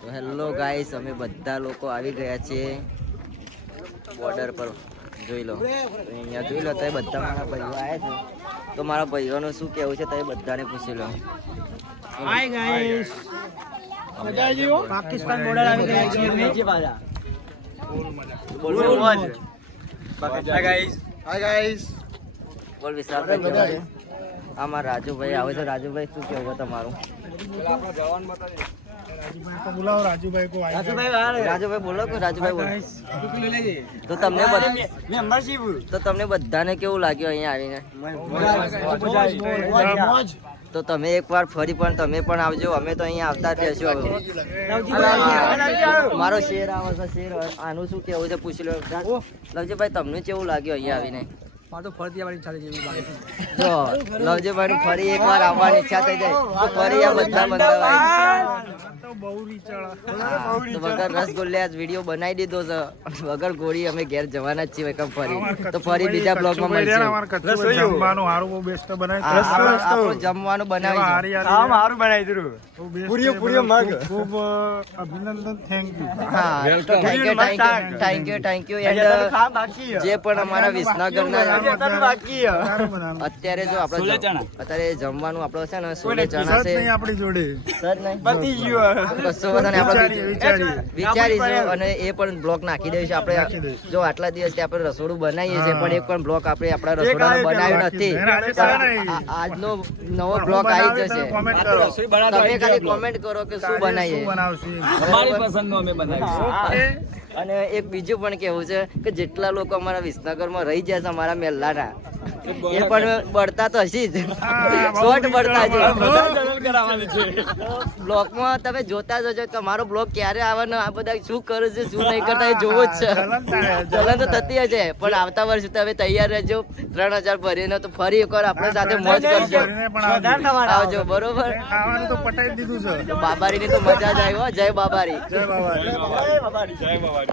તો hello guys, અમે બધા લોકો આવી ગયા છીએ બોર્ડર પર. જોઈ લો અહીંયા, જોઈ લો. તમે બધા મારા ભાઈઓ આવ્યા છે, તો મારા ભાઈઓનું શું કેવું છે તમે બધાને પૂછી લો. હાય ગાઈસ, પાકિસ્તાન બોર્ડર આવી ગયા છીએ નીચે બાજા. બોલ ગાઈસ. હાય ગાઈસ, બોલ વિશાલ ભાઈ કેવું છે? આમાં રાજુભાઈ આવે છે. રાજુભાઈ શું કેવું છે તમારું? રાજુભાઈ બોલો કે રાજુભાઈ બોલો. તો તમને તો તમને બધાને કેવું લાગ્યું અહીંયા આવીને? તો તમે એકવાર ફરી પણ તમે પણ આવજો. અમે તો અહીંયા આવતા જ રહેશું. મારો શેર આવે છે, શેર. આનું શું કેવું છે પૂછી લો. લવજીભાઈ, તમને કેવું લાગ્યું અહીંયા આવીને? જો લવજીભાઈ ફરી એકવાર આવવાની ઈચ્છા થઈ જાય તો ફરી આ બધા બંધાવા. તો વગર રસગુલ્લે આજ વિડીયો બનાવી દીધો છે. વગર ગોળી અમે ઘેર જવાના જ છીએ ફરી. તો ફરી બીજા બ્લોગમાં મળીશું. જમવાનું હારું બહુ બેસ્ટ બનાવી. આપણું જમવાનું બનાવી ખૂબ અભિનંદન. Thank you. હા, થેન્ક યુ. જે પણ અમારા વિસનગરના અત્યારે જો આપણે અત્યારે જમવાનું આપણો છે ને સોલે ચણા છે આપણી જોડે. વિચારીશું અને એ પણ બ્લોક નાખી દઈશું. આપણે જો આટલા દિવસથી આપણે રસોડું બનાવીએ છીએ પણ એક પણ બ્લોક આપણે આપણા રસોડાનું બનાવ્યું નથી. આજનો નવો બ્લોક આવી જશે. તમે ખાલી કોમેન્ટ કરો કે શું બનાવીએ. અમારી પસંદનું અમે બનાવીશું. અને એક બીજું પણ કેવું છે કે જેટલા લોકો અમારા વિસનગરમાં રહી જાય છે અમારા મેલ્લાના, એ પણ બળતા તો હશે જ. શોર્ટ બળતા છે. બ્લોકમાં તમે જોતા જજો કે અમારો બ્લોક ક્યારે આવવાનો, આ બધા શું કરે છે શું નહીં કરતા એ જોવું જ છે. ચલન તો થતી હશે પણ આવતા વર્ષે તમે તૈયાર રહેજો. 3000 ભરીને તો ફરી એકવાર આપણા સાથે મોજ કરજો. આવજો. બરોબર. ખાવાનું તો પટાઈ દીધું છે. બાબારીની તો મજા જ આવી હો. જય બાબારી. જય બાબારી.